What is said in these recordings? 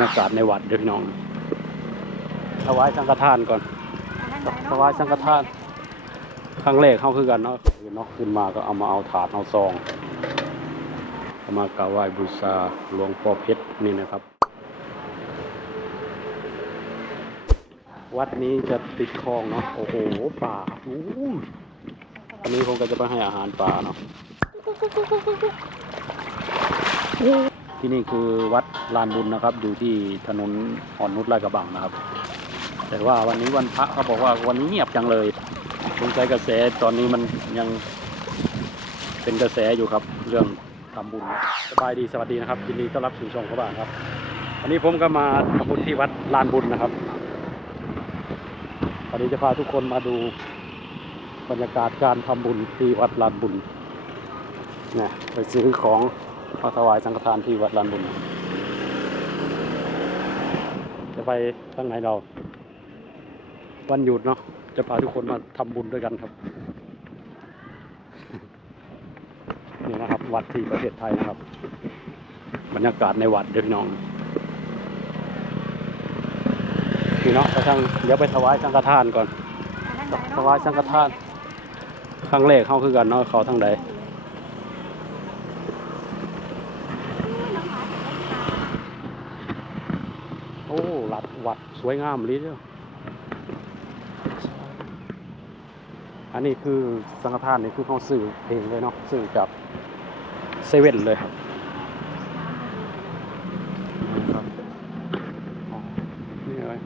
รยากาศในวัดเด้อพี่น้องถวายสังฆทานก่อนถวายสังฆทานครั้งแรกเข้าคือกันเนาะเนาะขึ้นมาก็เอามาเอาถาดเอาซองเอามากราบไหว้บูชาหลวงพ่อเพชรนี่นะครับ วัดนี้จะติดคลองเนาะโอ้โหป่าอู้อันนี้ผมก็จะไปให้อาหารป่าเนาะ ที่นี่คือวัดลานบุญนะครับ อยู่ที่ถนนอ่อนนุชลาดกระบังนะครับ แต่ว่าวันนี้วันพระเขาบอกว่าวันนี้เงียบจังเลยสงสัยกระแสตอนนี้มันยังเป็นกระแสอยู่ครับ เรื่องทำบุญสบายดีสวัสดีนะครับยินดีต้อนรับสู่ช่องเขาบ้านครับวันนี้ผมก็มาทำบุญที่วัดลานบุญนะครับวันนี้จะพาทุกคนมาดูบรรยากาศการทำบุญที่วัดลานบุญเนี่ยไปซื้อของ มาถวายสังฆทานที่วัดลานบุญ จะไปทางไหนเรา วันหยุดเนาะจะพาทุกคนมาทำบุญด้วยกันครับนี่นะครับ วัดที่ประเทศไทยนะครับ บรรยากาศในวัดเด้อพี่น้องพี่เนาะไปทางเดี๋ยวไปถวายสังฆทานก่อนถวายสังฆทานครั้งแรกเข้าคือกันเนาะเขาทางใดโอ้หลัด วัดสวยงามเลยเด้ออันนี้คือสังฆทานนี่คือเขาซื้อเองเลยเนาะซื้อจากเซเว่นเลยครับนะครับอ๋อนี่เลย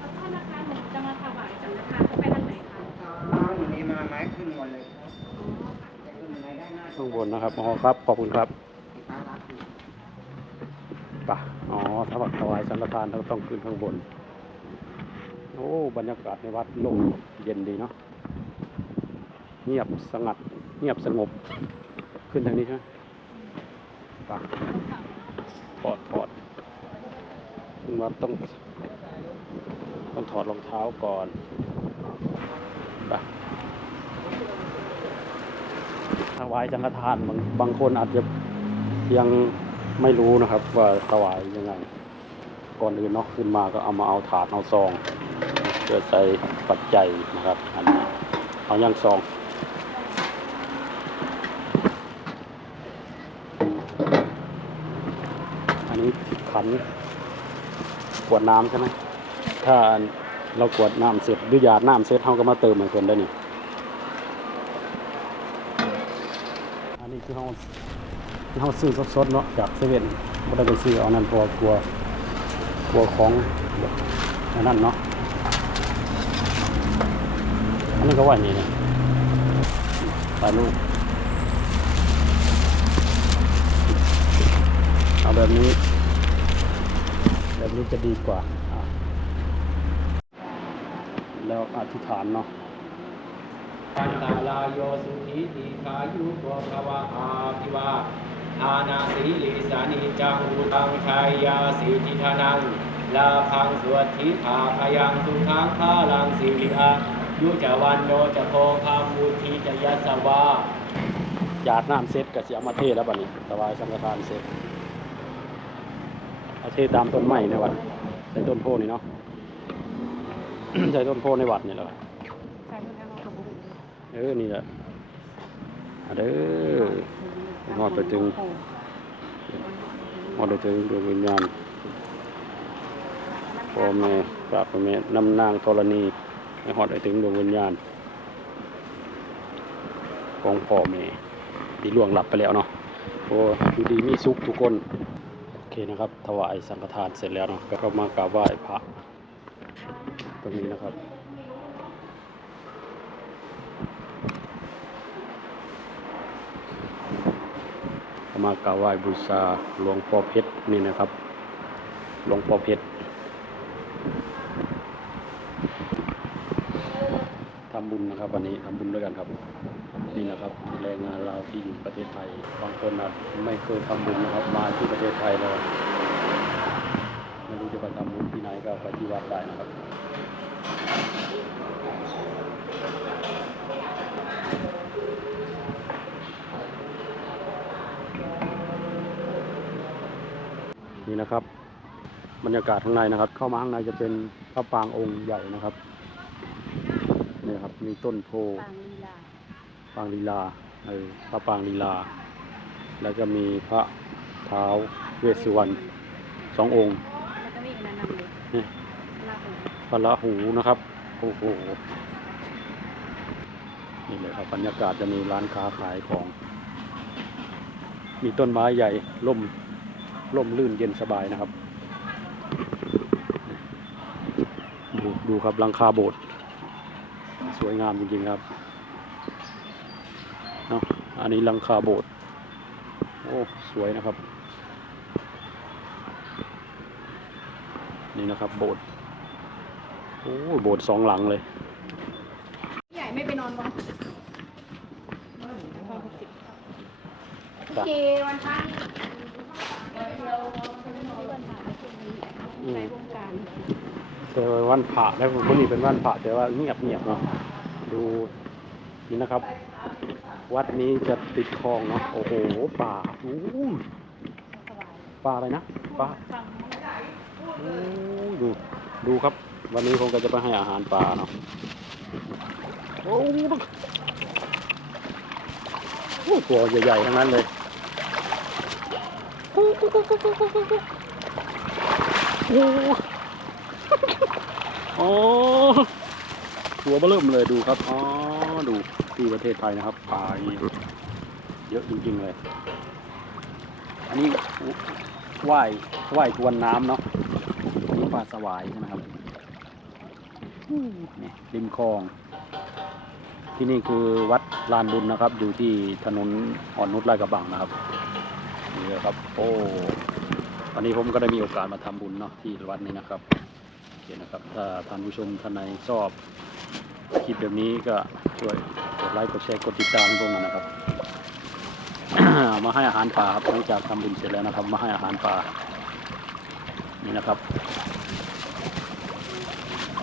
ขอโทษนะคะหนูจะมาถวายสังฆทานจะไปทางไหนคะเอาอย่างนี้มาไม้ขึ้นหมดเลยครับจะขึ้นไม้ได้หน้าข้างบนนะครับอ๋อครับ ขอบคุณครับตาลักอยู่ ปะอ๋อถ้าบักถวายสังฆทานเราต้องขึ้นข้างบน โอ้ บรรยากาศในวัดโล่งเย็นดีเนาะ เงียบสงัด เงียบสงบ ขึ้นทางนี้ใช่ไหมปะถอดถอดขึ้นมาต้อง ต้องถอดรองเท้าก่อนปะถวายสังฆทานบางบางคนอาจจะยัง ไม่รู้นะครับ ว่าถวายยังไง ก่อนอื่นเนาะขึ้นมาก็เอามาเอาถาดเอาซองเพื่อใส่ปัจจัยนะครับอันนี้เอาย่างซองอันนี้ขันกวดน้ำใช่ไหมถ้าเรากวดน้ำเสร็จหรือหยาดน้ำเสร็จเราก็มาเติมให้เพิ่นได้นี่อันนี้คือเรา เราซื้อสดๆเนาะจากเซเว่นไม่ได้ไปซื้อเอานั่นเพราะกลัวกลัวของแบบอันนั้นเนาะอันนี้ก็ว่าอย่างนี้นะถ่ายรูปเอาแบบนี้ แบบนี้จะดีกว่า แล้วอธิษฐานเนาะปันตาลายโยสุขีติขายุโกภวะอาภิวา อานาสีลิสานิจังอุตังชัยยาสีทิธานังลาพังสวดทิภาพยังสุขังคาลังสิริอายุจวันโนจะโพคามุทีจะยัสสวาหยาดน้ำเสร็จก็เสียมาเทแล้วบัดนี้ถวายสังฆทานเสร็จเอาเทตามต้นไม้ในวัดใส่ต้นโพนี่เนาะใส่ต้นโพในวัดนี่แหละใช่ไหมคะเออนี่แหละอะ เด้อฮอดไปถึงฮอดไปถึงดวงวิญญาณพ่อแม่พระพ่อแม่นำนางธรณีให้ฮอดไปถึงดวงวิญญาณ ของพ่อแม่ที่ล่วงหลับไปแล้วเนาะโอ้อยู่ดีมีสุขทุกคนโอเคนะครับ ถวายสังฆทานเสร็จแล้วเนาะก็มากราบไหว้พระตรงนี้นะครับามากราบไหว้บูชาหลวงพ่อเพชรนี่นะครับ หลวงพ่อเพชรทำบุญนะครับวันนี้ทำบุญด้วยกันครับ นี่นะครับแรงงานเราวที่อยู่ประเทศไทยบางคนอาจไม่เคยทำบุญนะครับ มาที่ประเทศไทยแล้วไม่รู้จะไปทำบุญที่ไหนก็ไปที่วัดได้นะครับ นี่นะครับ บรรยากาศข้างในนะครับ เข้ามาข้างในจะเป็นพระปรางองค์ใหญ่นะครับนี่ครับ มีต้นโพปางลีลาปางลีลาเออพระปรางลีลา แล้วก็มีพระเท้าวเวสสุวรรณสององค์แล้วก็มีอีกนันนำเลยนี่ลาหูพระละหูนะครับโอ้โหนี่เลยครับบรรยากาศจะมีร้านค้าขายของ มีต้นไม้ใหญ่ร่ม ร่มลื่นเย็นสบายนะครับ ดูดูครับหลังคาโบสถ์สวยงามจริงๆครับเนาะอันนี้หลังคาโบสถ์โอ้สวยนะครับ นี่นะครับโบสถ์โอ้โบสถ์สองหลังเลยใหญ่ไม่ไปนอนวันพอหกสิบโอเควันพระเราวันพระช่วงนี้ ในวงการแต่ว่าวันผ่าแล้วคนนี้เป็นวันผ่าแต่ว่าเงียบเงียบเนาะดูนี่นะครับ วัดนี้จะติดคลองเนาะโอ้โหป่าอู้ป่าอะไรนะป่าฟังโอ้ดูดูครับ วันนี้ผมก็จะไปให้อาหารปลาเนาะโอ้โหตัวใหญ่ๆทั้งนั้นเลย โอ้โหโอ้ตัวเบอเริ่มเลยดูครับอ๋อดูที่ประเทศไทยนะครับปลาเยอะจริงๆเลย อันนี้ว่ายว่ายทวนน้ำเนาะนี่ปลาสวายใช่ไหมครับนี่ริมคลอง ที่นี่คือวัดลานบุญนะครับ อยู่ที่ถนนอ่อนนุชลาดกระบังนะครับนี่ครับ โอ้ วันนี้ผมก็ได้มีโอกาสมาทำบุญเนาะที่วัดนี้นะครับโอเคนะครับ ถ้าท่านผู้ชมท่านใดชอบคลิปแบบนี้ก็ช่วยกดไลค์กดแชร์กดติดตามให้ผมหน่อยนะครับ มาให้อาหารปลาครับหลังจากทำบุญเสร็จแล้วนะครับ มาให้อาหารปลานี่นะครับ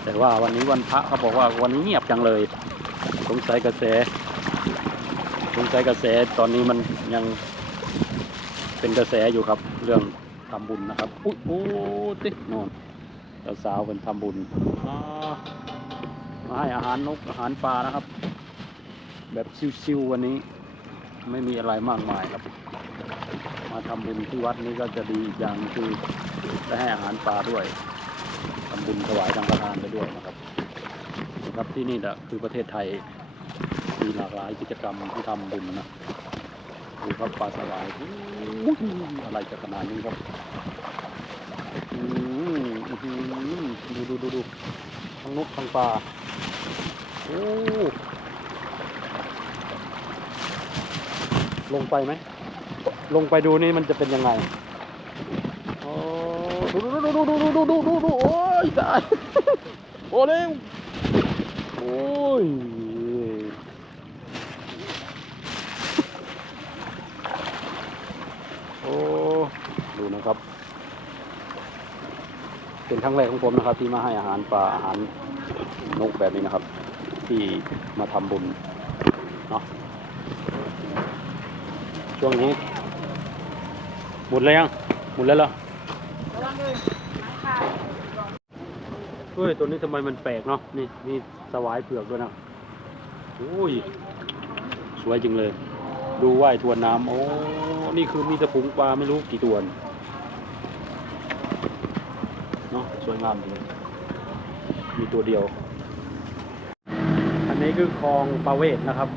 แต่ว่าวันนี้วันพระเขาบอกว่าวันนี้เงียบจังเลย สงสัยกระแส สงสัยกระแสตอนนี้มันยังเป็นกระแสอยู่ครับ เรื่อง ทำบุญนะครับ อุ๊ยโอ้ติโน่นเจ้าสาวเป็นทำบุญอ่ามาให้อาหารนกอาหารปลานะครับ แบบชิวๆวันนี้ ไม่มีอะไรมากมายครับ มาทำบุญที่วัดนี้ก็จะดีอีกอย่างคือได้ให้อาหารปลาด้วยทำบุญถวายทางประทานไปด้วยนะครับนะครับที่นี่แหละคือประเทศไทยมีหลากหลายกิจกรรมที่ทำบุญนะดูครับปลาสวายอู้หูอะไรจะขนาดนี้ครับอืมอื้อหือ ดูดูดูดูทั้งนกทั้งปลาโอ้ลงไปไหม ลงไปดูนี่มันจะเป็นยังไงโอ้ดูดูดูดูดูดูดูดูดูโอ้ยตายโอ้เร็วโอ้ยโอ้ดูนะครับ เป็นครั้งแรกของผมนะครับ ที่มาให้อาหารปลาอาหารนกแบบนี้นะครับ ที่มาทำบุญเนาะช่วงนี้หมดแล้วยังหมดแล้วเหรอเอ้ยเฮ้ยตัวนี้ทำไมมันแปลกเนาะนี่มีสวายเผือกด้วยนะโอ้ยสวยจริงเลย ดูว่ายทวนน้ำโอ้นี่คือมีตะพุงปลาไม่รู้กี่ตัวนี่เนาะ สวยงามจริงมีตัวเดียว อันนี้คือคลองประเวศนะครับ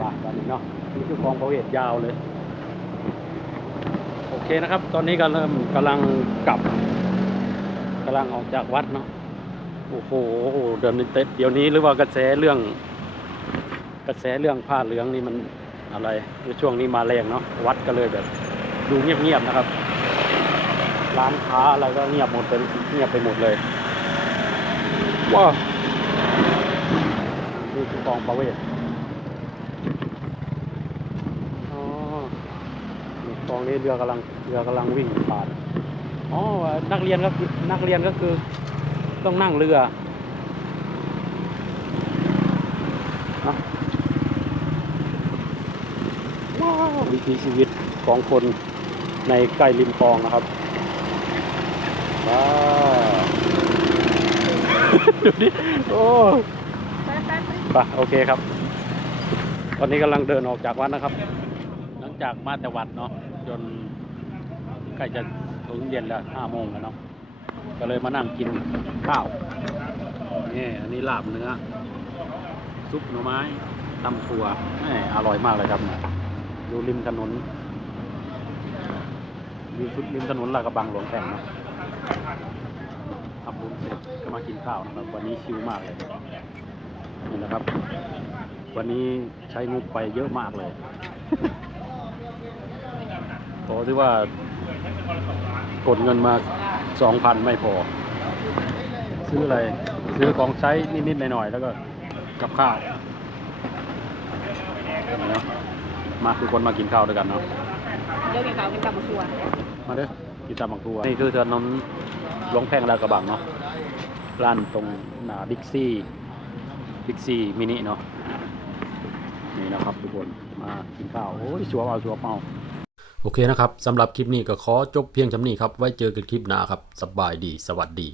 ป่าตอนนี้เนาะนี่คือคลองประเวศยาวเลย โอเคนะครับ ตอนนี้ก็เริ่มกำลังกลับกำลังออกจากวัดเนาะโอ้โหเดี๋ยวนี้เตเดี๋ยวนี้หรือว่ากระแสเรื่อง กระแสเรื่องผ้าเหลืองนี่มันอะไรคือช่วงนี้มาแรงเนาะวัดก็เลยแบบดูเงียบๆนะครับ ร้านค้าอะไรก็เงียบหมดไปเงียบไปหมดเลยว้านี่คือกองประเวศอ๋อนี่กองนี้เรือกำลังเรือกำลังวิ่งผ่านอ๋อนักเรียนก็คือนักเรียนก็คือ ต้องนั่งเรือนะว้าววิถีชีวิตของคนในใกล้ริมคลองนะครับ ว้าวดูดิโอ้ไปไปไปไปโอเคครับ ตอนนี้กำลังเดินออกจากวัดนะครับ หลังจากมาแต่วัดเนาะจนใกล้จะถึงเย็นแล้วห้าโมงแล้วเนาะก็เลยมานั่งกินข้าวนี่อันนี้ลาบเนื้อซุปหน่อไม้ตำถั่วแหม่อร่อยมากเลยครับอยู่ริมถนนอยู่ริมถนนลาดกระบังหลวงแข่งเนาะ ทำบุญเสร็จก็มากินข้าวนะครับ วันนี้ชิลมากเลยนี่นะครับ วันนี้ใช้งบไปเยอะมากเลยพอที่ว่ากดเงินมาสองพันไม่พอ ซื้ออะไร ซื้อของใช้นิดๆหน่อยๆแล้วก็กับข้าวเนาะมาทุกคนมากินข้าวด้วยกันเนาะเดี๋ยวกินข้าวกินตับมะชัวมาเด้อ ยู่ตามบางทัวนี่คือถนนหลวงแพงลากระบังเนาะร้านตรงหน้าบิ๊กซีบิ๊กซีมินิเนาะนี่นะครับทุกคนมากินข้าวโอ้ยชัวร์เอาชัวร์เอาโอเคนะครับสำหรับคลิปนี้ก็ขอจบเพียงจำนี้ครับ ไว้เจอกันคลิปหน้าครับ สบายดี สวัสดี